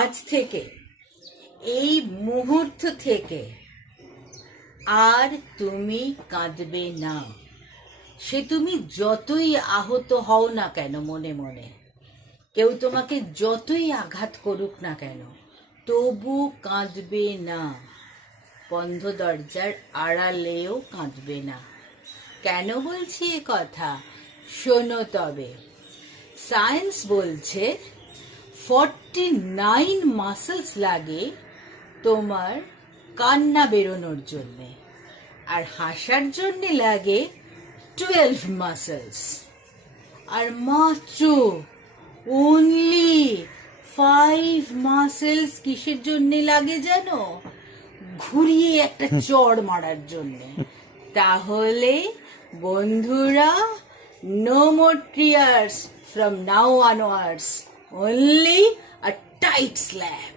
আজ থেকে, এই মুহূর্ত থেকে আর তুমি কাঁদবে না। সে তুমি যতই আহত হও না কেন মনে মনে, কেউ তোমাকে যতই আঘাত করুক না কেন, তবু কাঁদবে না। বন্ধ দরজার আড়ালেও কাঁদবে না। কেন বলছি এ কথা? শোনো তবে। সায়েন্স বলছে 49 মাসেলস লাগে তোমার কান্না বেরোনোর জন্যে, আর হাসার জন্যে লাগে 12 মাসেলস। আর মাত্র অনলি 5 মাসেলস কিসের জন্যে লাগে জানো? ঘুরিয়ে একটা চড় মারার জন্যে। তাহলে বন্ধুরা, no more tears from now onwards, only a tight slap.